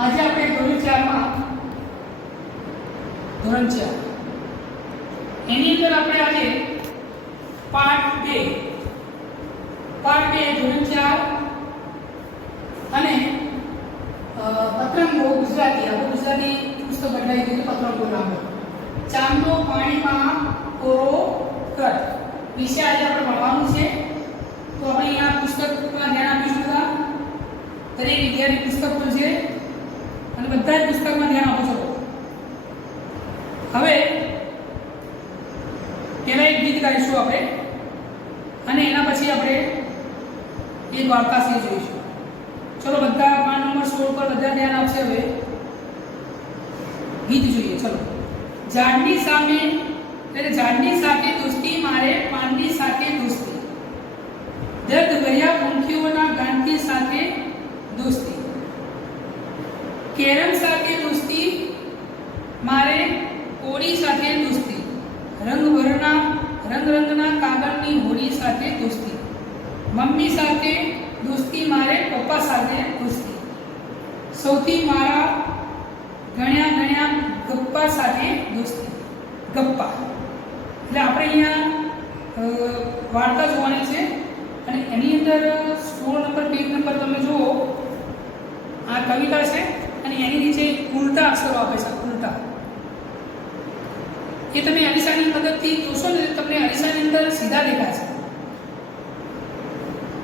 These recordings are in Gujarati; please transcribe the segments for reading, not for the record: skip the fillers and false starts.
આજે આપણે ધોરણ 4 એની અંદર આપણે આજે પાઠ 2 ધોરણ 4 અને પતંગો ગુજરાતી આપણે ગુજરાતી પુસ્તક બનાવી દીધું પતંગો નામ ચાંદો પાણીમાં કોરો કર વિશે આજે આપણે ભણવાનું છે. તો આપણે અહીંયા પુસ્તકમાં ધ્યાન આપીશું. દરેક વિદ્યાર્થી પુસ્તક ખોલશે અને બધા જ પુસ્તકમાં ધ્યાન આપો છો. હવે પહેલા એક ગીત ગાઈશું આપણે અને એના પછી આપણે એક વાર્તા છે જોઈશું. ચલો બધા પાઠ નંબર 16 પર બધા ધ્યાન આપશે. હવે ગીત જોઈએ. ચલો. ઝાડની સામે એટલે ઝાડની સાથે દોસ્તી મારે પાનની સાથે દોસ્તી દર્દ ભર્યા પંખીઓના ગાનથી સાથે દોસ્તી કેરમ સાથે દોસ્તી મારે કોળી સાથે દોસ્તી રંગના કાગળની હોળી સાથે દોસ્તી મમ્મી સાથે દોસ્તી મારે પપ્પા સાથે દોસ્તી સૌથી મારા ગણ્યા ગપ્પા સાથે દોસ્તી. ગપ્પા એટલે આપણે અહીંયા વાર્તા જોવાની છે અને એની અંદર 16 નંબર પેજ નંબર તમે જુઓ. આ કવિતા છે અને એની નીચે ઉલટા અક્ષરો આપે છે. ઉલટા એ તમે અરીસાની મદદથી જોશો ને તમને અરીસાની અંદર સીધા દેખાશે.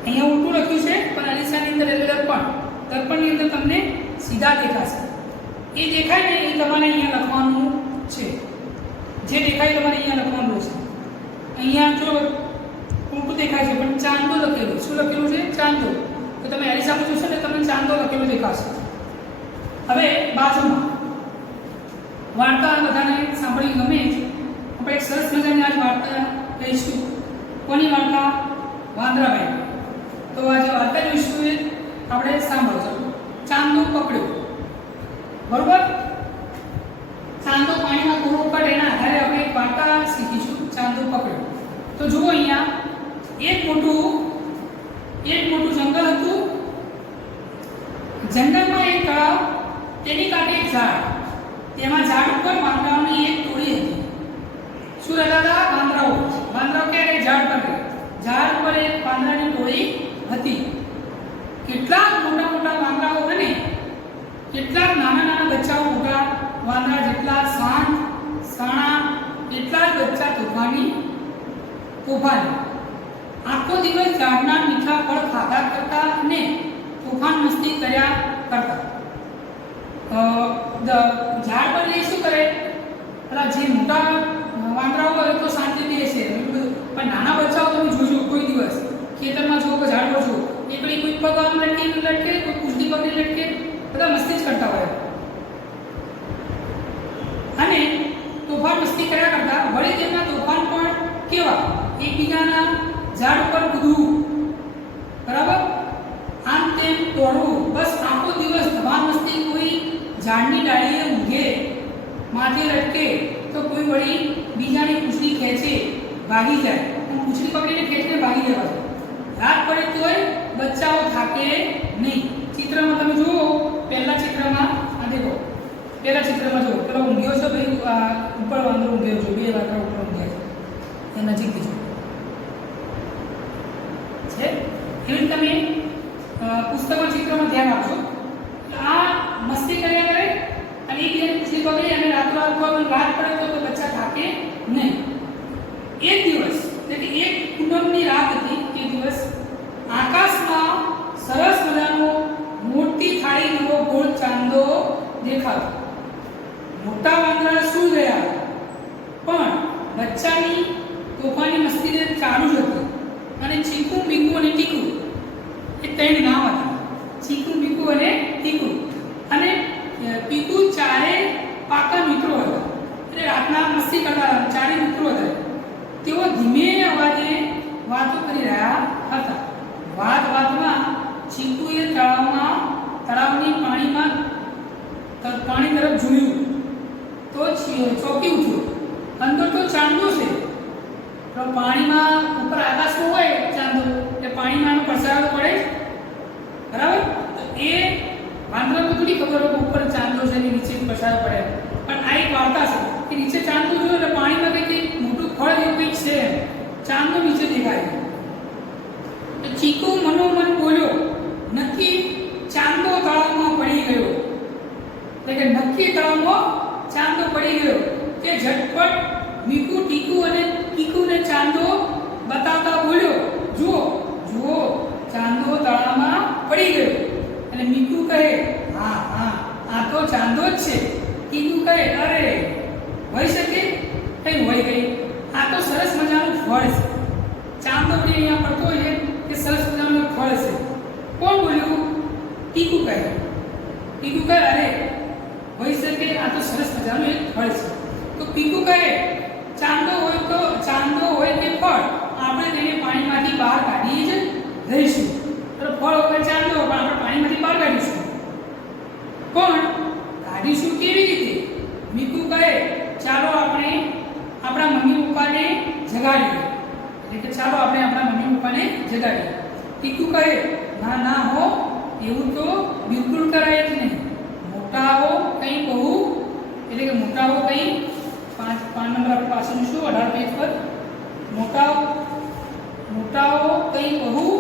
અહીંયા ઉલટું લખ્યું છે પણ અરીસાની અંદર એટલે દર્પણની અંદર તમને સીધા દેખાશે. એ દેખાય ને એ તમારે અહીંયા લખવાનું છે. જે દેખાય તમારે અહીંયા લખવાનું છે. અહીંયા જો ઉલટું દેખાય છે પણ ચાંદો લખેલું. શું લખેલું છે? ચાંદો. તો તમે અરીસામાં જોશો ને તમને ચાંદો લખેલો દેખાશે. હવે બાજુમાં વાર્તા બધાને સાંભળી ગમે છે. આપણે એક સરસ મજાની આજ વાર્તા કહીશું. કોની વાર્તા? વાંદરાભાઈ. તો આજે વાર્તા જોઈશું એ આપણે સાંભળો. ચાંદો પકડ્યો. બરોબર? ચાંદો પાણીમાં કોરો પડે એના આધારે આપણે એક વાર્તા શીખીશું. ચાંદો પકડ્યો. તો જુઓ અહીંયા એક મોટું જંગલ હતું. જંગલમાં એક તળાવ, તેની કાંઠે એક ઝાડ. તેમાં ઝાડ ઉપર વાંદરાઓની એક ટોળી હતી. શું રહેતા હતા? વાંદરાઓ ક્યારે? ઝાડ પર. ઝાડ પર એક વાંદરાની ટોળી હતી. કેટલાક મોટા વાંદરાઓ અને કેટલાક નાના બચ્ચાઓ. મોટા વાંદરા જેટલા શાંત સાણા એટલા જ બચ્ચા તોફાની. આખો દિવસ ઝાડના મીઠા ફળ ખાધા કરતા અને તોફાન મસ્તી કર્યા કરતા. ઝાડ પર એ શું કરે? પેલા જે મોટા વાંદરાઓ હોય તો શાંતિથી બેસે પણ નાના બચ્ચાઓ તમે જોજો કોઈ દિવસ ખેતરમાં જુઓ કે ઝાડ પર જુઓ એકડી કોઈ પગ આમ લટકે કોઈ કુસ્તી પગની લટકે બધા મસ્તી જ કરતા હોય અને તોફાન મસ્તી કર્યા કરતા. વળી તેમના તોફાન પણ કેવા? એકબીજાના ઝાડ ઉપર કૂદવું, બરાબર, આમ તેમ દોડવું, બસ આખો દિવસ ધમાલ મસ્તી. કોઈ ઝાડની ડાળીએ ઊંઘે, માથે લટકે તો કોઈ વળી બીજાની પૂંછડી ખેંચે ભાગી જાય. પૂંછડી પકડીને ખેંચીને ભાગી જવા. રાત પડે તોય બચ્ચાઓ થાકે નહીં. ચિત્રમાં તમે જુઓ. પહેલા ચિત્રમાં આ દેખો. પહેલા ચિત્રમાં જુઓ પેલો ઊંઘ્યો છે ભાઈ ઉપર વાંદરો ઊંઘ્યો છે. બે વાંદરા ઉપર ઊંઘ્યા છે. એ નજીકથી જુઓ છે. એવી તમે પુસ્તકમાં ચિત્રમાં ધ્યાન આપજો. આ મસ્તી કર્યા કરે અને એકબીજાની પૂંછડી પકડી અને રાત પડે તો બચ્ચા થાકે નહીં. એક દિવસ એટલે કે એક પૂનમની રાત હતી. એ દિવસ આકાશમાં સરસ મજાનો મોટી થાળી જેવો ગોળ ચાંદો દેખાતો. મોટા વાંદરા સૂઈ ગયા પણ બચ્ચાની તોફાની મસ્તીને ચાલુ જ હતી. અને ચીકુ, બીકુ અને ટીકુ એ ત્રણ નામ હતા. ચીકુ, બીકુ અને ટીકુ. અને પીકુ ચારે પાકા મિત્રો હતા. એટલે રાતના મસ્તી કરતા હતા. ચારે મિત્રો હતા. તેઓ ધીમે અવાજે વાતો કરી રહ્યા હતા. વાતમાં ચીકુએ તળાવની પાણી તરફ જોયું તો ચોંકી ઉઠ્યો. અંદર તો ચાંદો છે. તો પાણીમાં ઉપર આકાશમાં હોય ચાંદો એટલે પાણીમાં પડસારો પડે, બરાબર? તો એ વાંદરાને થોડી ખબર પડી ગયો કે ઝટપટ મીકુ ટીકુ અને કીકુને ચાંદો બતાવતા બોલ્યો, જુઓ જુઓ ચાંદો તળાવમાં પડી ગયો. અને મીકુ કહે, હા હા આ તો ચાંદો જ છે. કીકુ કહે, અરે હોઈ શકે? કઈ હોય ગઈ, આ તો સરસ મજાનું ફળ છે. ચાંદો પણ અહીંયા પડતો હોય કે સરસ મજાનું ફળ છે. કોણ બોલ્યું? ટીકુ કહે. ટીકુ કહે, અરે હોઈ શકે, આ તો સરસ મજાનું એક ફળ છે. તો પીકુ કહે, ચાંદો હોય કે ફળ, આપણે તેને પાણીમાંથી બહાર કાઢી જ લઈશું. તો ફળ હોય ચાંદો પણ આપણે પાણીમાંથી બહાર કાઢીશું. પણ કાઢીશું કેવી રીતે? મીકુ કહે, ચાલો આપણે આપણા મમ્મી પપ્પાને જગાડીએ. એટલે કે ચાલો આપણે આપણા મમ્મી પપ્પાને જગાડીએ. ટીકુ કહે, ના ના હો, એવું તો બિલકુલ કરાય જ નહીં. મોટાઓ કંઈ કહું, એટલે કે મોટાઓ કંઈ 5 નંબર પાછળ શું 18 પેજ પર મોટાઓ કંઈ કહું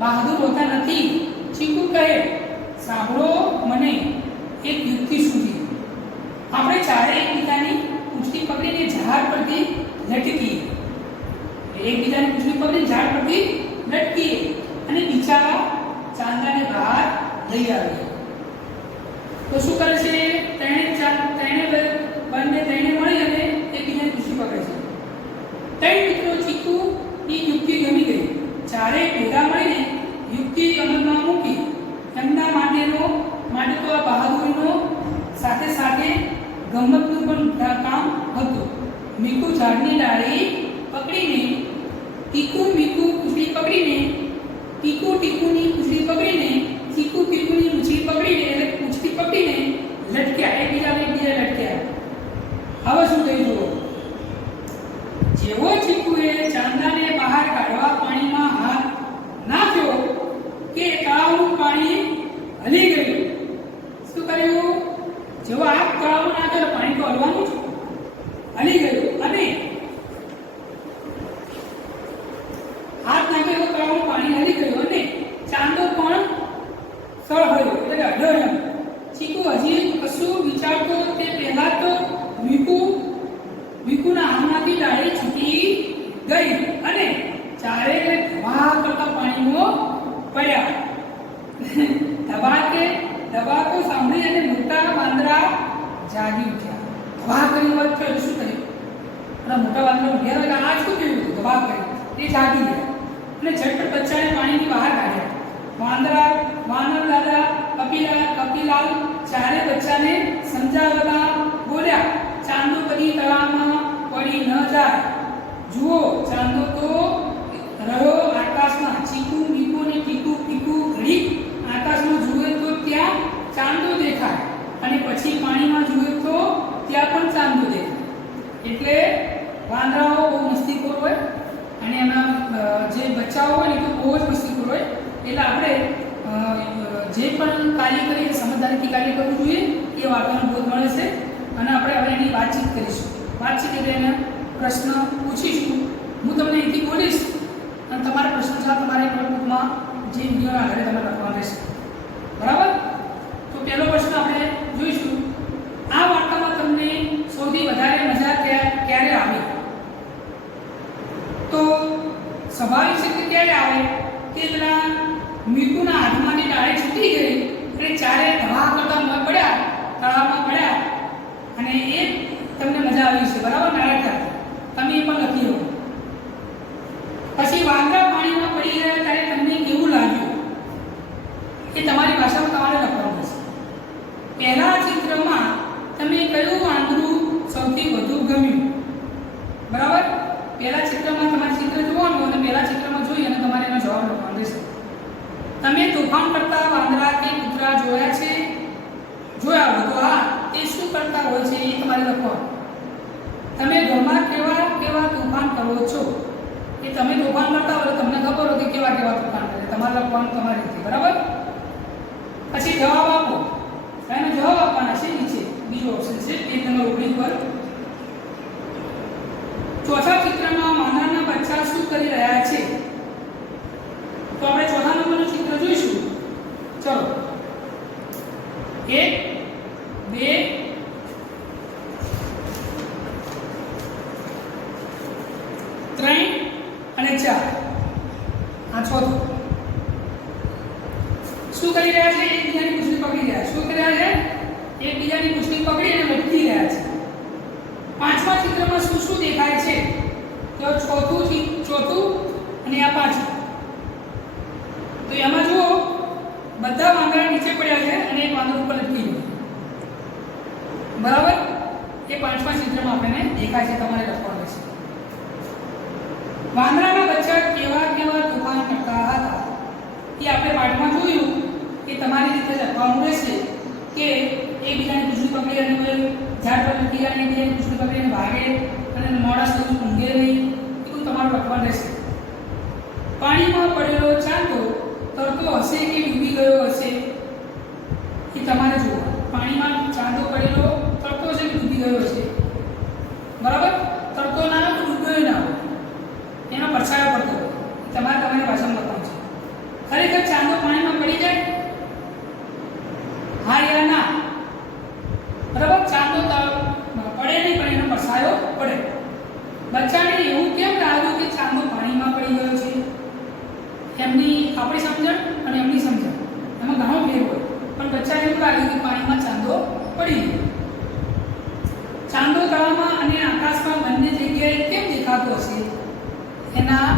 બહાદુર હોતા નથી. ચીકુ કહે, સાંભળો મને એક યુક્તિ સૂઝી. આપણે ચારે એકબીજાની પૂંછડી પકડીને ઝાડ પરથી લટકીએ. એકબીજાની પૂંછડી પકડીને ઝાડ પરથી લટકીએ અને બિચારા ચાંદાને બહાર લઈ આવીએ. તો શું કરે છે? ત્રણે મળી અને એકબીજાની પૂંછડી પકડે છે. ત્રણ મિત્રો ચીકુની યુક્તિ ગમી ગઈ. ચારે ભેગા મળીને યુક્તિ અમલમાં મૂકી. એમના માટે તો આ બહાદુરીનો સાથે સાથે ગમતનું પણ કામ હતું. મીકુ ઝાડની ડાળી પકડીને, મીકુ પૂંછડી પકડીને, ટીકુ ટીકુની પૂંછડી પકડીને, ચીકુ કીકુની પૂંછડી પકડીને, એટલે પૂંછડી પકડીને લટક્યા. એકબીજા લટક્યા. હવે શું થઈ જુઓ. જેવો ચીકુએ ચાંદાને બહાર કાઢવા પાણીમાં હાથ નાખ્યો કે તળાવનું પાણી હલી ગયું. શું કર્યું? જેવો હાથ તળાવમાં નાખ્યો પાણી તો હલવાનું જ, હલી ગયું. અને હાથ નાખ્યો તળાવનું પાણી હલી ગયું અને ચાંદો પણ સળહળ્યો, એટલે કે અઢળ્યો. ચીકુ હજી કશું વિચારતો તે પહેલા તો મીકુના હાથમાંથી ડાળી છૂટી ગઈ અને ચારે ધબા કરતા પાણીમાં પડ્યા. ધબાકો સાંભળી અને મોટા વાંદરા જાગી ઉઠ્યા. ધબા કરી વાત થયો શું કર્યું? અને મોટા વાંદરા ઉઠ્યા એટલે આ શું કર્યું? ધબા કરી એ જાગી ગયા અને ઝટપટ બચ્ચાને પાણીની બહાર કાઢ્યા. વાનર દાદા કપિલાલ ચારે બચ્ચાને સમજાવતા બોલ્યા, ચાંદો કદી તળાવમાં પડી ન જાય. જુઓ ચાંદો તો રહ્યો આકાશમાં. ચીકુ મીકુ ને ટીકુ પીકુ ઘડીક આકાશમાં જુએ તો ત્યાં ચાંદો દેખાય અને પછી પાણીમાં જુએ તો ત્યાં પણ ચાંદો દેખાય. એટલે વાંદરાઓ બહુ મસ્તીખોર હોય અને એમના જે બચ્ચાઓ હોય ને તો બહુ જ મસ્તીખોર હોય. એટલે આપણે જે પણ કાર્ય કરીએ સમજદારીથી કાર્ય કરવું જોઈએ. એ વાર્તાનો બોધ મળે છે અને આપણે હવે એની વાતચીત કરીશું. વાતચીત એટલે એને પ્રશ્ન પૂછીશું. હું તમને અહીંથી બોલીશ અને તમારા પ્રશ્નો છે તમારે નોટબુકમાં જે વિડીયોના આધારે તમે લખવાનું રહેશે. બરાબર? તો પહેલો પ્રશ્ન આપણે જોઈશું. આ વાર્તામાં તમને સૌથી વધારે મજા ક્યારે આવી? તો સ્વાભાવિક છે કે ક્યારે આવે કે પેલા મીકુના હાથમાંથી ડાળી છૂટી ગઈ અને ચારે ધબા કરતા પડ્યા, તળાવમાં પડ્યા અને એ તમને મજા આવી છે. બરાબર? નારાયણ તમે એ પણ લખી લો. પછી વાંદરા પાણીમાં પડી ગયા ત્યારે તમને કેવું લાગ્યું એ તમારી ભાષામાં તમારે લખવાનું છે. પહેલા ચિત્રમાં તમે કયું વાંદરું સૌથી વધુ ગમ્યું? બરાબર? પહેલા ચિત્રમાં તમારે ચિત્ર જોવાનું અને પહેલા ચિત્રમાં જોઈ અને તમારે એનો જવાબ લખવાનો રહેશે. તમે તોફાન કરતા વાંદરા કે કૂતરા જોયા છે? જોયા હોય તો હા તે શું કરતા હોય છે એ તમારે લખવાનું. તમે ઘરમાં કેવા તોફાન કરો છો? એ તમે તોફાન કરતા હોય તમને ખબર હોય કે કેવા તોફાન કરે, તમારે લખવાનું તમારી રીતે. બરાબર? પછી જવાબ આપો. એનો જવાબ આપવાના છે નીચે બીજો ઓપ્શન છે પેજ નંબર 19 પર. ચોથા ચિત્રમાં વાંદરાના બચ્ચા શું કરી રહ્યા છે? તો આપણે ચોથા નંબરનું ચિત્ર જોઈશું. ચલો 1 2 ચોથું થી ચોથું અને આ પાંચમું. તો એમાં જુઓ બધા વાંદરા નીચે પડ્યા છે અને એક વાંદરો ઉપર લટકી ગયો. બરાબર? એ પાંચમા ચિત્રમાં આપણને દેખાય છે, તમારે લખવાનું છે. વાંદરાના બચ્ચા કેવા કેવા તોફાન કરતા હતા એ આપણે પાઠમાં જોયું કે તમારી રીતે લખવાનું રહેશે કે એકબીજાને પૂછડી પકડી અને ઝાડ પર લટકી જાય, એકબીજાને પૂછડી પકડીને ભાગે અને મોડા સુધી ઊંઘે નહીં, એવું તમારું લખવાનું રહેશે. પાણીમાં પડેલો ચાંદો તરતો હશે કે ડૂબી ગયો હશે એ તમારે જોવાનું. પાણીમાં ચાંદો પડેલો તરતો હશે કે ડૂબી ગયો હશે. બરાબર? તરતો ના હોય તો ડૂબ્યો ના હોય, એનો પરછાયો પડતો હોય. તમારે તમારી ભાષામાં લખવાનું છે. ખરેખર ચાંદો પાણીમાં પડી જાય? હા યા ના? બરાબર? ચાંદો પડે નહીં પણ એનો પરછાયો પડે. બચ્ચાને એવું કેમ લાગ્યું કે ચાંદો પાણીમાં પડી ગયો છે? એમની આપણી સમજણ અને એમની સમજણ એમાં ઘણો ફેર હોય, પણ બચ્ચાને એવું લાગ્યું કે પાણીમાં ચાંદો પડી ગયો. ચાંદો તળાવમાં અને આકાશમાં બંને જગ્યાએ કેમ દેખાતો હશે? એના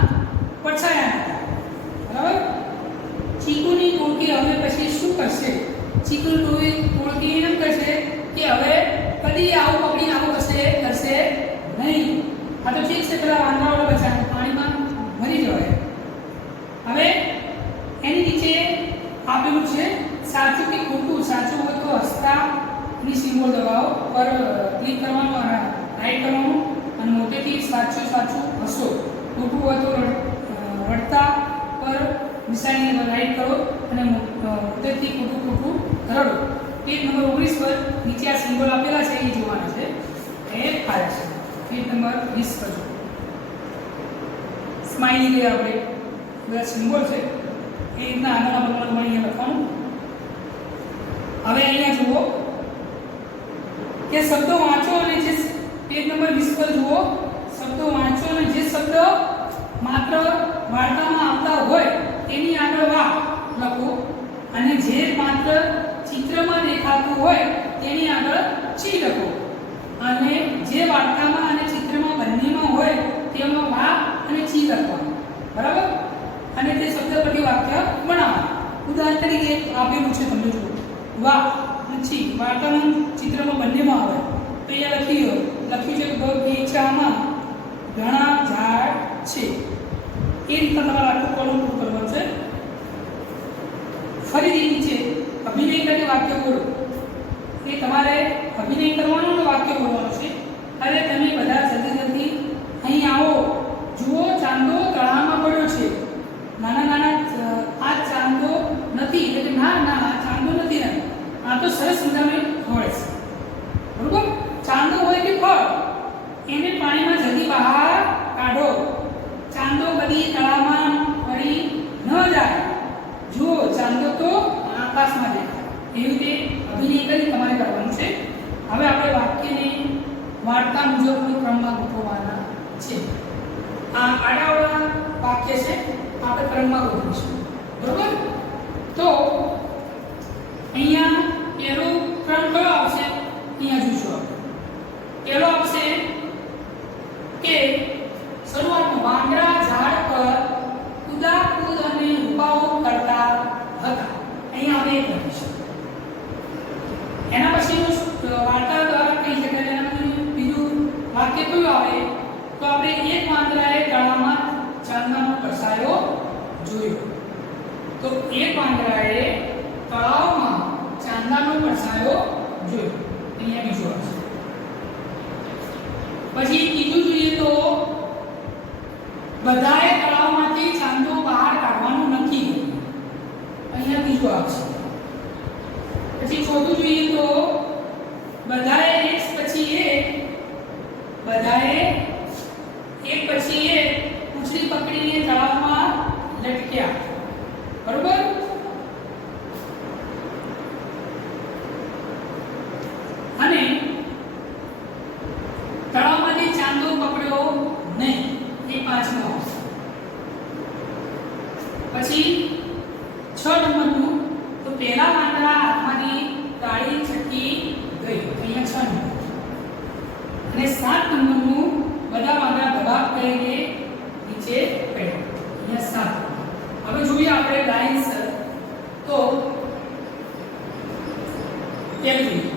પડછાયા. બરાબર? ચીકુની ટોળકી હવે પછી શું કરશે? ચીકુની ટોળકી એમ કરશે કે હવે કદી આવું પકડીને આવું કરશે નહીં. આ તો ઠીક છે, પેલા વાંદરાવાળા બચ્ચા પાણીમાં મરી જવાય. હવે એની નીચે આપેલું છે સાચું કે ખોટું. સાચું હોય તો હસતા ની સિમ્બોલ દબાવો પર ક્લિક કરવાનું, રાઈટ કરવાનું અને મોટેથી સાચું સાચું હસો. ખોટું હોય તો રડતા પર નિશાની રાઈટ કરો અને મોટેથી ખોટું ખોટું રડો. પેજ નંબર 19 પર નીચે આ સિમ્બોલ આપેલા છે એ જોવાના છે. એ થાય છે. પેજ નંબર 20 પર જો સ્માઈલી દે આપણે બધા સિમ્બોલ છે એ રીતના આગળના પ્રમાણે અહીંયા લખવાનું. હવે અહીંયા જુઓ કે શબ્દો વાંચો અને જે પેજ નંબર 20 પર જુઓ, શબ્દો વાંચો અને જે શબ્દ માત્ર વાર્તામાં આવતા હોય તેની આગળ વા લખો અને જે માત્ર ચિત્રમાં દેખાતું હોય તેની આગળ ચી લખો અને જે વાર્તામાં અને ચિત્રમાં બંનેમાં હોય તેમાં વા અને ચી લખવાનું. બરાબર? અને તે શબ્દ પરથી વાક્ય બનાવો. ઉદાહરણ તરીકે આપેલું છે, તમને જુઓ વા અને ચી વાર્તામાં ચિત્રમાં બંનેમાં આવે તો અહીંયા લખ્યું છે બગીચામાં ઘણા ઝાડ છે. એ રીતના તમારે આખું કોલમ પૂરું કરવાનું છે. ફરીથી નીચે અભિનય કરીને વાક્ય બોલો. એ તમારે અભિનય કરવાનું અને વાક્ય બોલવાનું છે. અરે તમે બધા જલ્દી જલ્દી અહીં આવો, જુઓ ચાંદો તળાવમાં પડ્યો છે. નાના નાના આ ચાંદો નથી, એટલે કે ના ના આ ચાંદો નથી, આ તો સરસ મજાનું ફળ છે. બરોબર? ચાંદો હોય કે ફળ એને પાણીમાં જલ્દી બહાર કાઢો. ચાંદો કદી તળાવમાં પડી ન જાય. જુઓ ચાંદો તો આકાશમાં દેખાય. એવી રીતે અભિનય કરી તમારે કરવાનું છે. હવે આપણે વાક્યને વાર્તા મુજબનો ક્રમમાં ગોઠવવાના છે. આ આડાવાળા વાક્ય છે, આપણે ક્રમમાં ગોઠવીશું. બરોબર? તો અહીંયા પહેલો ક્રમ કયો આવશે? અહીંયા જોઈશું. પહેલો આવશે કે શરૂઆતમાં વાંદરા ઝાડ પર કુદાકુદ અને ઉપાઓ કરતા હતા. અહીંયા આપણે એક લખીશું. એના પછીનું વાર્તા દ્વારા કહી શકાય. એના પછી બીજું વાક્ય કયું આવે? તો આપણે એક વાંદરાએ તળાવમાં ચાંદનો પરછાયો જોયો. તો એક વાંદરાએ તળાવમાં ચાંદનો પરછાયો જોયો. અહીંયા બીજું આવશે. પછી બીજું જોઈએ તો બધાએ તળાવમાંથી ચાંદો બહાર કાઢવાનું નક્કી કર્યું. અહીંયા બીજું આવશે. પછી ચોથું જોઈએ તો બધાએ એક પછી એક પૂંછડી પકડીને તળાવમાં લટક્યા. બરોબર? અને તળાવમાંથી ચાંદો પકડ્યો નહીં. એ પાંચમો આવશે. પછી 6 નંબરનું જોઈએ.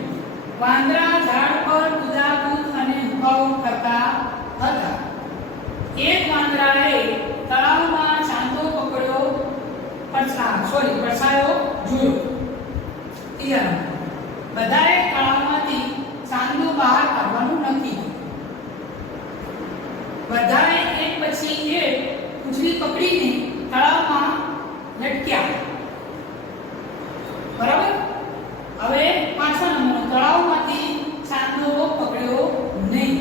વાંદરા ઝાડ પર કૂદાકૂદ અને ઊભાઉ કરતા હતા. એક વાંદરાએ તળાવમાં ચાંદો પકડ્યો, પડછાયો જોયો. ત્રીજા નંબર, બધાએ તળાવમાંથી ચાંદો બહાર કાઢવાનું નક્કી કર્યું. બધાએ એક પછી એક પૂંછડી પકડીને તળાવમાં લટક્યા. બરાબર. હવે પાંચમા નંબર, તળાવમાંથી ચાંદો પકડ્યો નહીં.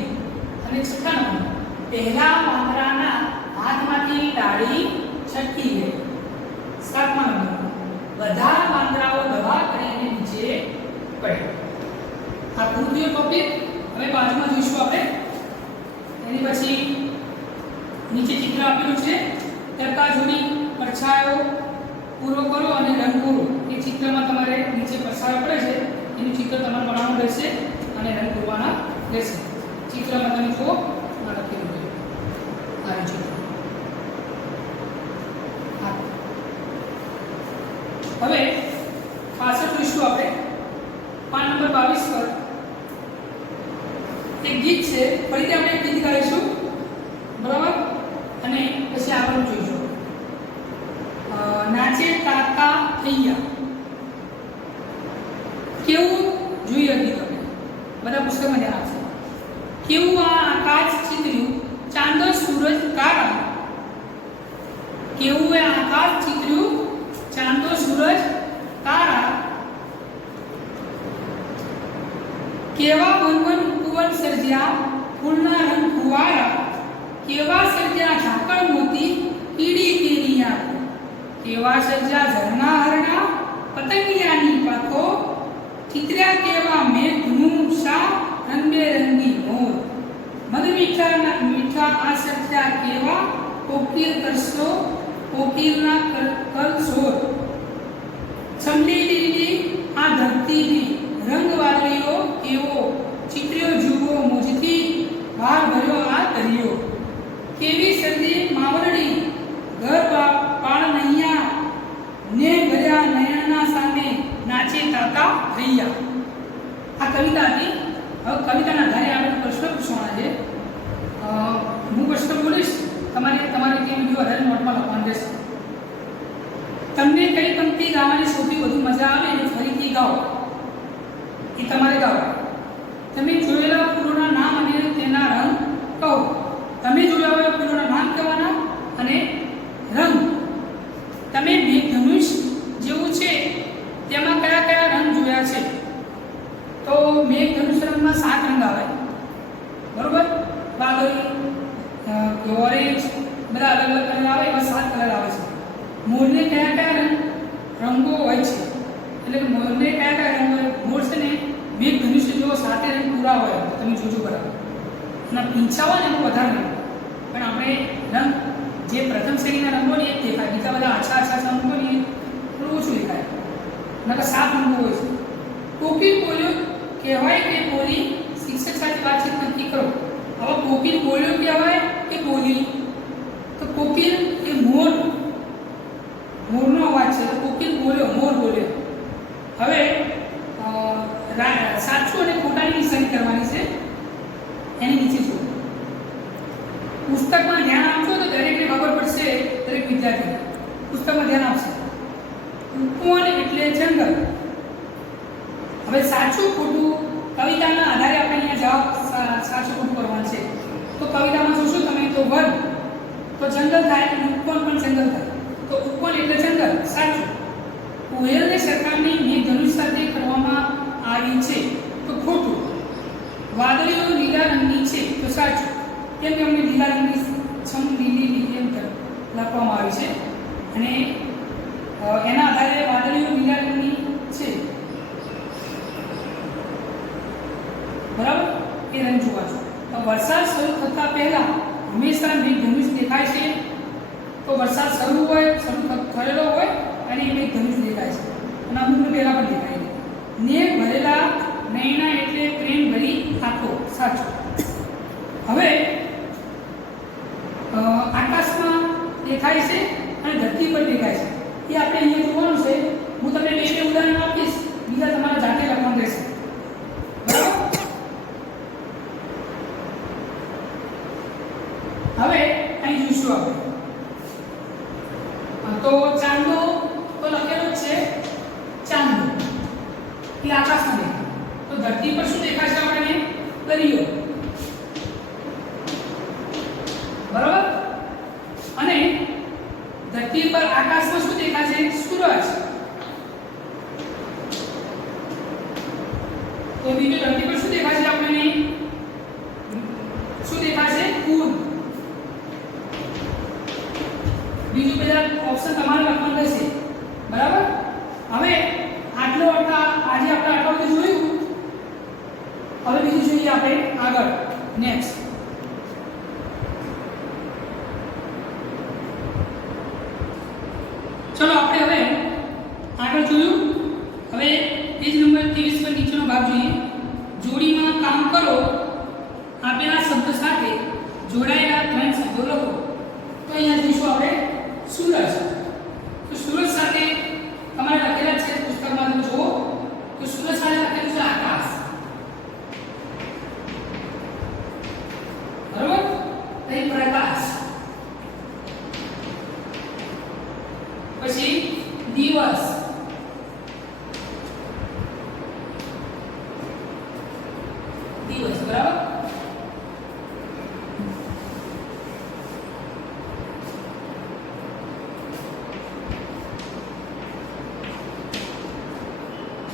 અને છઠ્ઠા નંબર, પહેલા વાંદરાના હાથમાંથી ડાળી છટકી ગઈ. સાતમા નંબર, બધા વાંદરાઓ દબા કરીને નીચે પડ્યા. આ પૂરું થયું ટોપિક. હવે બાજુમાં જોઈશું આપણે. એની પછી નીચે ચિત્ર આપેલું છે, તરતા જોડી પડછાયો પૂરો કરો અને રંગ પૂરો. એ ચિત્રમાં તમારે નીચે પડછાયો પડે છે એનું ચિત્ર તમારે બનાવવાનું રહેશે અને રંગ પૂરવાના રહેશે. ચિત્રમાં તમે જુઓ, આ લખેલું છે આ ચિત્ર. હવે પાછળ જોઈશું આપણે 5 નંબર 22 પર એક ગીત છે. ફરીથી આપણે એક ગીત ગાઈશું, બરાબર, અને પછી આગળ જોઈશું. નાચે કાકા થૈયા. કેવું જોઈ હતી તમે બધા પુસ્તકમાં ધ્યાન આપશે. કેવું આ આકાશ ચિત્ર્યું ચાંદો સૂરજ તારા. કેવું આ આકાશ ચિત્ર્યું ચાંદો સૂરજ તારા. કેવા વનવન કુવન સર્જ્યા ફૂલના રંગ ફુવારા. કેવા સર્જ્યા ઝાકળ મોતી કીડી કેરિયા. કેવા સર્જ્યા ઝરણા હરણા પતંગિયાની પાખો. ચિત્ર્યા કેવા મેઘનું શા રંગબેરંગી મોર. મધ મીઠા આ સર્જ્યા કેવા કોકિલ કરશો કોકિલના કલસોર. છમડી આ ધરતીની રંગ વાદળીઓ કેવો ચિત્ર્યો જુઓ મુજથી બહાર ભર્યો આ દરિયો. કેવી સર્જી માવરડી ઘર પાળ નૈયા ને ભર્યા નયનના સામે નાચે તાતા થૈયા. આ કવિતા હતી. હવે કવિતાના આધારે આપણે પ્રશ્ન પૂછવાના છે. હું પ્રશ્ન બોલીશ, તમારે તે વિડીયો વધારે નોટમાં લખવાનું રહેશે. તમને કઈ પંક્તિ ગાવાની સૌથી વધુ મજા આવે અને ફરીથી ગાઓ એ તમારે ગાઓ. તમે જોયેલા ફૂલોના નામ અને તેના રંગ કહો. તમે જોયા હોય ફૂલોના નામ કહેવાના અને રંગ. તમે મેઘધનુષ જેવું છે તેમાં કયા કયા રંગ જોયા છે? તો મેઘધનુષ રંગમાં 7 રંગ આવે, બરોબર. વાદળી, ઓરેન્જ, બધા અલગ અલગ કલર આવે, એવા 7 કલર આવે છે. મોરને કયા કયા રંગો હોય છે? એટલે કે મોરને કયા કયા રંગ હોય? મોર છે ને મેઘધનુષ્ય જેવો 7 રંગ પૂરા હોય, તમે જોજો બરાબર. એના પીંછા હોય ને એમાં વધારે રંગ, પણ આપણે રંગ જે પ્રથમ શ્રેણીના રંગો ને એ દેખાય, બીજા બધા આછા રંગો ને થોડું ઓછું દેખાય. નકર 7 રંગો હોય છે. કોકિલ બોલ્યો કહેવાય કે બોલી? શિક્ષક સાથે વાતચીત નક્કી કરો. હવે કોકિલ બોલ્યો કહેવાય કે બોલી? તો કોકિલ એ મોરનો અવાજ છે, તો કોકિલ બોલ્યો, મોર બોલ્યો. હવે સાચું અને ખોટાની નિશાની કરવાની છે. એની નીચે જુઓ. પુસ્તકમાં ધ્યાન આપશો તો દરેકને ખબર પડશે, દરેક વિદ્યાર્થીને પુસ્તકમાં ધ્યાન આપશે. ઉપવન એટલે જંગલ. હવે સાચું ખોટું કવિતાના આધારે આપણે અહીંયા જવાબ સાચું ખોટું કરવાનું છે. તો કવિતામાં જોશો તમે તો વન તો જંગલ થાય, ઉપવન પણ જંગલ થાય. તો ઉપવન એટલે જંગલ, સાચું. કુહેલને સરકારની મેઘધનુષ સાથે કરવામાં આવી છે, તો ખોટું. વાદળીઓ લીલા રંગની છે, તો સાચું. કેમ કે અમને લીલા રંગની છમ લીલી એમ લખવામાં આવી છે અને એના આધારે વાદળીઓ લીલા રંગની છે, બરાબર. એ રંગ જોવા છો. વરસાદ શરૂ થતા પહેલા હંમેશા મેઘધનુષ દેખાય છે. તો વરસાદ શરૂ થયેલો હોય અને એ મેઘધનુષ દેખાય છે અને અમુક પહેલા પણ દેખાય છે. ને ભરેલા નૈના એટલે પ્રેમ ભરી આંખો, સાચું. હવે આકાશમાં દેખાય છે અને ધરતી પર દેખાય છે, એ આપણે અહીંયા જોવાનું છે. હું તમને બે ઉદાહરણ આપીશ, બીજા તમારે જાતે લખવાનું રહેશે. ધરતી પર શું દેખાશે આપણને? દરિયો, બરોબર. અને ધરતી પર આકાશમાં શું દેખાશે? સૂરજ. તો બીજું ધરતી પર શું દેખાશે આપણને? શું દેખાશે? ફૂલ. બીજું બધા ઓપ્શન તમારે લખવાનું રહેશે, બરાબર. હવે આટલો આજે આપણે આટલું બધું જોયું. હવે બીજું જોઈએ આપણે આગળ. નેક્સ્ટ ચલો આપણે હવે આગળ જોયું. હવે પેજ નંબર 23 પર નીચેનો ભાગ જોઈએ. જોડીમાં કામ કરો. આપેલા શબ્દ સાથે જોડાયેલા 3 શબ્દો લખો. તો અહીંયા જોઈશું આપણે સૂરજ. તો સૂરજ સાથે તમારે લખેલા છે પુસ્તકમાં તમે જુઓ તો સૂરજ સાથે લખેલું છે આકાશ, બરોબર. તે પ્રકાશ, પછી દિવસ, દિવસ, બરાબર.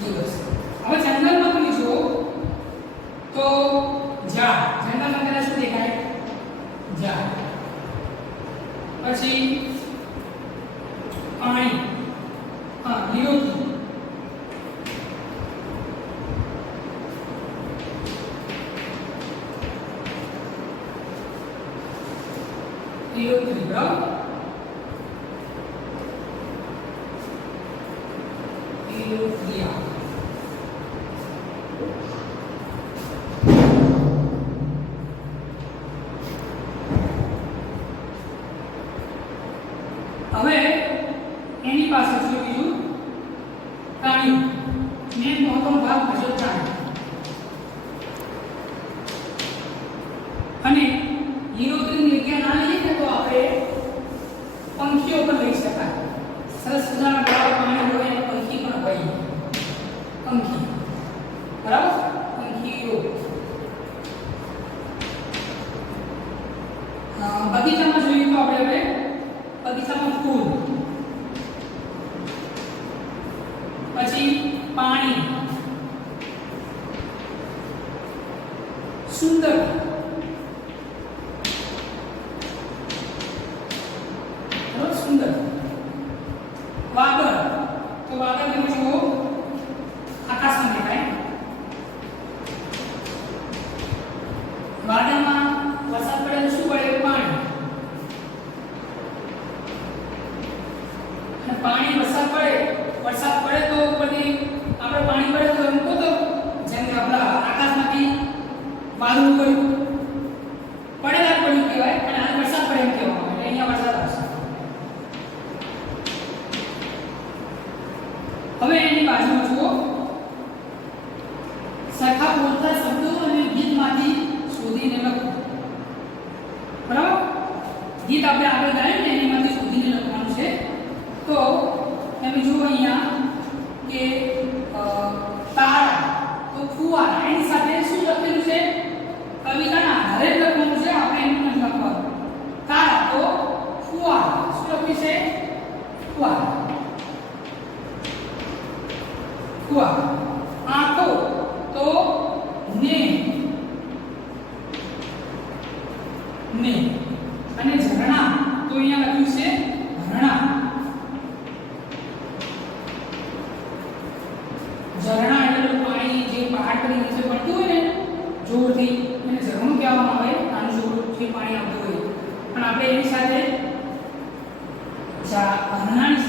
દિવસ. હવે જંગલમાં તમે જુઓ તો ઝાડ. જંગલમાં કદાચ શું દેખાય? ઝાડ. પછી પાણી, હા, લીલોતરી. લીલોતરી, બરાબર. લીલોતરી. હવે એની પાસે છે બીજું પ્રાણી. મેં મહત્વનો ભાગ ભજવે પ્રાણી. અને લીલોતરીની જગ્યા ના લઈએ ને તો આપણે પંખીઓ પણ લઈ શકાય. સરસ મજાના બરાબર પાણી હોય અને પંખી પણ હોય. પંખી, બરાબર. પંખીઓ. બગીચામાં જોઈએ તો આપણે હવે બગીચામાં ફૂલ, પછી પાણી, સુંદર, સુંદર, વાદળ. તો વાદળ તમે જુઓ આકાશમાં દેખાય. વાદળમાં વરસાદ પડે તો શું પડે? પાણી. પાણી વરસાદ પડે તો ઉપરથી આપણે પાણી પડે તો મૂકો તો જેમ કે આપણા આકાશમાંથી વાદળું પડ્યું, પડેલા પડ્યું કહેવાય. અને આ વરસાદ પડે એમ કહેવામાં આવે. અહીંયા વરસાદ આવશે. હવે એની બાજુમાં જુઓ સરખા બોલતા શબ્દો અને ગીતમાંથી શોધીને લખો, બરાબર. ગીત આપણે આગળ ગાયું ને એનીમાંથી શોધીને લખવાનું છે. તો તમે જુઓ અહીંયા કે તારા, તો ફુવારા. એની સાથે શું લખેલું છે? કવિતાના આધારે લખવાનું છે. આપણે એનું નથી લખવાનું. તારા તો ફુવારા. શું લખ્યું છે? ફુવારા, ફુવારા. આંખો તો ને, ને. અને ઝરણા તો અહીંયા લખ્યું છે ઝરણા. ઝરણા એટલે પાણી જે પહાડ પર નીચે પડતું હોય ને જોરથી એને ઝરણું કહેવામાં આવે. આનું જોરથી પાણી આવતું હોય. પણ આપણે એની સાથે ઝરણાની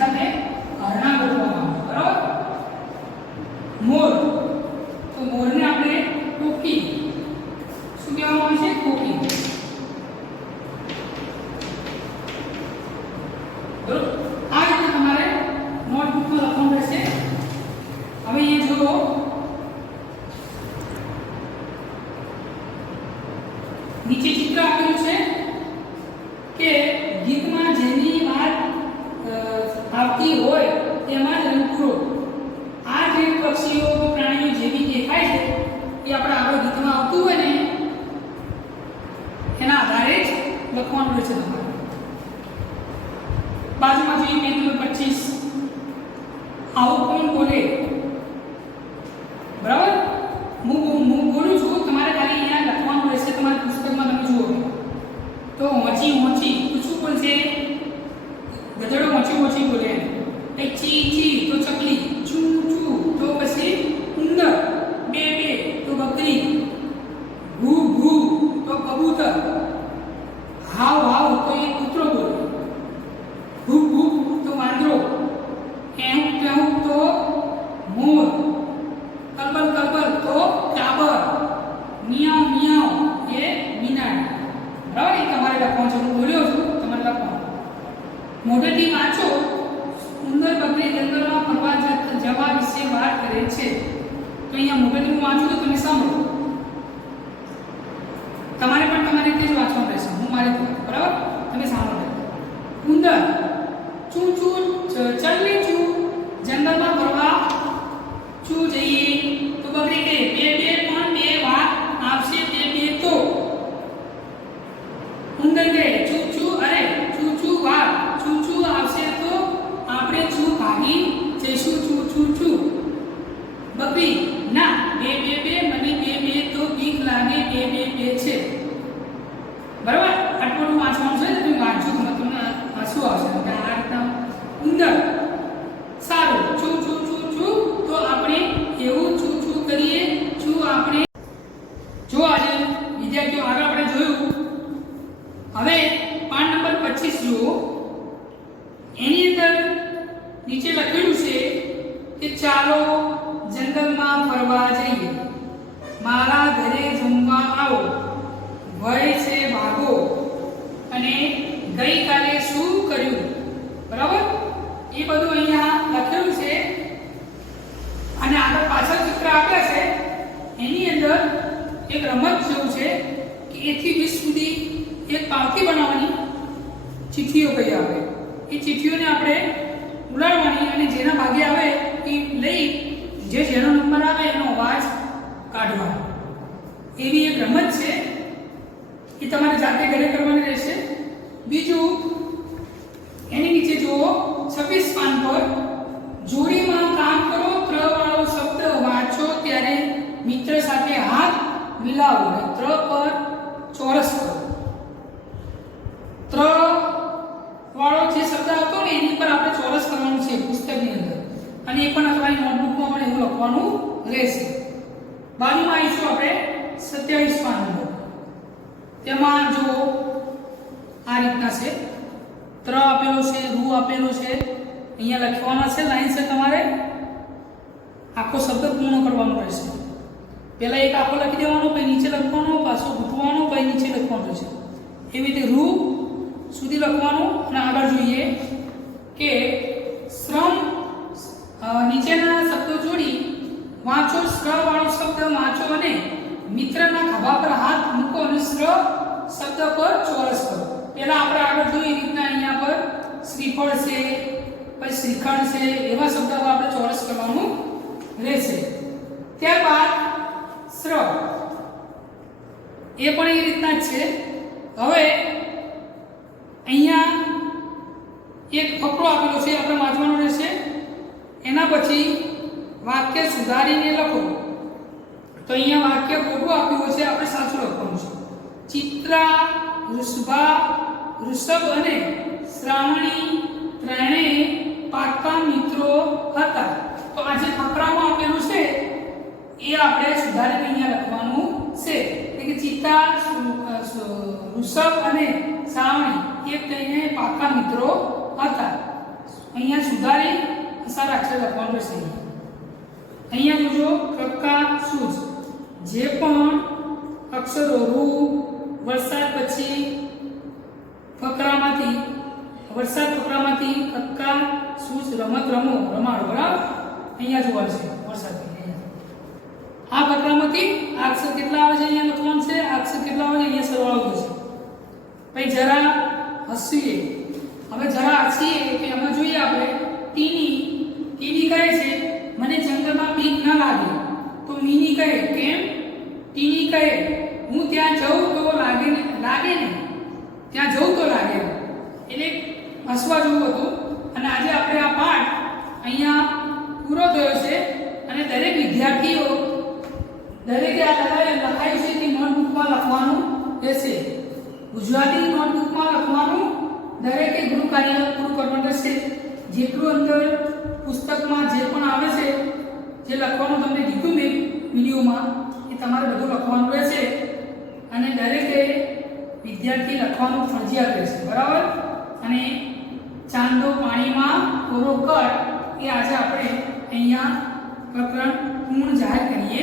સાથે હરણા ગોઠવવામાં આવે, બરાબર. મોર, તો મોરને આપણે કોકી. શું કહેવામાં આવે છે? કોકી, બરાબર. આ રીતે તમારે નોટબુકમાં લખવાનું રહેશે. હવે અહીંયા જુઓ નીચે ચિત્ર આપેલું છે કે ગીતમાં જેની વાત આવતી હોય તેમાં જ રંગ પૂરો. આ જે પક્ષીઓ પ્રાણીઓ અહીંયા મોટેથી હું વાંચું તો તમે સાંભળો, તમારે પણ તમારી રીતે જ વાંચવાનું રહેશે, હું મારી રીતે, બરાબર? તમે સાંભળો. ઉંદર ચૂ ચૂ ચાલે ચૂ, જંગલમાં ફરવા ચૂ જઈએ તો બકરી કહે બે બે પણ બે વાર આવશે બે બે તો. ઉંદર કહે ચૂ ચૂ અરે ચૂ ચૂ વાર ચૂ ચૂ આવશે તો આપણે ચૂ ભાગી જઈશું ચૂ ચૂ ચૂ. બકરી ના બે બે બે મને બે બે તો બીક લાગે બે બે બે છે. બરાબર? આટલું વાંચવાનું છે, તમે વાંચજો તો તમને શું આવશે કે આ રીતના ઉંદર સારું ચૂ ચૂ ચૂ ચૂ તો આપણે એવું ચૂ ચૂ કરીએ ચૂ આપણે. જો આજે વિદ્યાર્થીઓ આગળ આપણે જોયું. હવે પાન નંબર 25 જુઓ. એની અંદર નીચે લખેલું છે કે ચાલો જંગલમાં ફરવા જઈએ, મારા ઘરે જમવા આવો, ભય છે ભાગો, અને ગઈકાલે શું કર્યું. બરાબર? એ બધું અહીંયા લખેલું છે. અને આગળ પાછળ ચિત્ર આપ્યા છે. એની અંદર એક રમત જેવું છે કે 1 થી 20 સુધી એક પાવતી બનાવવાની, ચિઠ્ઠીઓ કઈ આવે એ ચિઠ્ઠીઓને આપણે ઉલાડવાની અને જેના ભાગે આવે એ લઈ જેનો નંબર આવે એનો અવાજ કાઢવાનો. એવી એક રમત છે. એ તમારે જાતે ઘરે કરવાની રહેશે. બીજું એની નીચે જુઓ 26 પાન પર જોડીમાં કામ કરો, ત્ર વાળો શબ્દ વાંચો ત્યારે મિત્ર સાથે હાથ મિલાવો અને ત્ર પર ચોરસ કરો. ત્ર વાળો જે શબ્દ હતો ને એની પર આપણે ચોરસ કરવાનું છે પુસ્તકની અંદર, અને એ પણ તમારી નોટબુકમાં પણ એવું લખવાનું રહેશે. બાજુમાં આવીશું આપણે 27 પાન પર. તેમાં જો આ રીતના છે, ત્ર આપેલો છે, રૂ આપેલો છે, અહીંયા લખવાના છે લાઈન છે. તમારે આખો શબ્દ પૂર્ણ કરવાનો રહેશે. પહેલા એક આખો લખી દેવાનો, પછી નીચે લખવાનો, પાછો ઘૂંટવાનો, પછી નીચે લખવાનું રહેશે. એવી રીતે રૂ સુધી લખવાનું. અને આગળ જોઈએ કે શ્રમ નીચેના શબ્દો જોડી વાંચો, શ્ર વાળો શબ્દ વાંચો અને મિત્રના ખભા પર હાથ મૂકો અને શ્ર શબ્દ પર ચોરસ કરો. પહેલા આપણે આગળ જોઈએ રીતના અહીંયા પર શ્રીફળ છે, પછી શ્રીખંડ છે, એવા શબ્દો આપણે ચોરસ કરવાનું રહેશે. ત્યારબાદ શ્ર એ પણ એ રીતના જ છે. હવે અહીંયા એક ફકરો આપેલો છે, આપણે વાંચવાનો રહેશે. એના પછી વાક્ય સુધારીને લખો. તો અહીંયા વાક્ય ખોટું આપ્યું છે, આપણે સાચું લખવાનું છે. ચિત્રા, વૃષભા, વૃષભ અને શ્રાવણી ત્રણેય પાક્કા મિત્રો હતા. તો આ જે ફકરામાં આપેલું છે એ આપણે સુધારીને અહીંયા લખવાનું છે. એટલે કે ચિત્તા, વૃષભ અને શ્રાવણી એ ત્રણેય પાક્કા મિત્રો હતા. અહીંયા સુધારી સારા અક્ષર લખવાનું રહેશે. અહીંયા જોજો કક્કા સૂજ, જે પણ અક્ષરો રૂ વરસાદ પછી ફકરામાંથી કક્કા સૂજ રમત રમો રમાડો. બરાબર? અહીંયા જોવા છે વરસાદ. આ ફકરામાંથી આ અક્ષર કેટલા આવે છે અહીંયા લખવાનું છે. આ અક્ષર કેટલા આવે છે અહીંયા સરવાળો થશે. પછી જરા હસીએ. હવે જરા હસીએ કે એમાં જોઈએ આપણે ટીની કહે છે મને જંગલમાં બીક ન લાગે. તો મીની કહે કેમ? ટીની કહે હું ત્યાં જઉં તો લાગે ને ત્યાં જઉં તો લાગે. એટલે હસવા જેવું હતું. અને આજે આપણે આ પાઠ અહીંયા પૂરો થયો છે. અને દરેક વિદ્યાર્થીઓ દરેકે આ લખાયું છે તે નોટબુકમાં લખવાનું રહેશે. ગુજરાતી નોટબુકમાં લખવાનું, દરેકે ગૃહ કાર્ય પૂરું કરવાનું રહેશે. જેટલું અંદર પુસ્તકમાં જે પણ આવે છે, જે લખવાનું તમને કીધું મેં વિડીયોમાં, એ તમારે બધું લખવાનું રહેશે. અને દરેકે વિદ્યાર્થી લખવાનું ફરજિયાત રહેશે. બરાબર? અને ચાંદો પાણીમાં કોરો કર એ આજે આપણે અહીંયા પ્રકરણ પૂર્ણ જાહેર કરીએ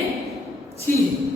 છીએ.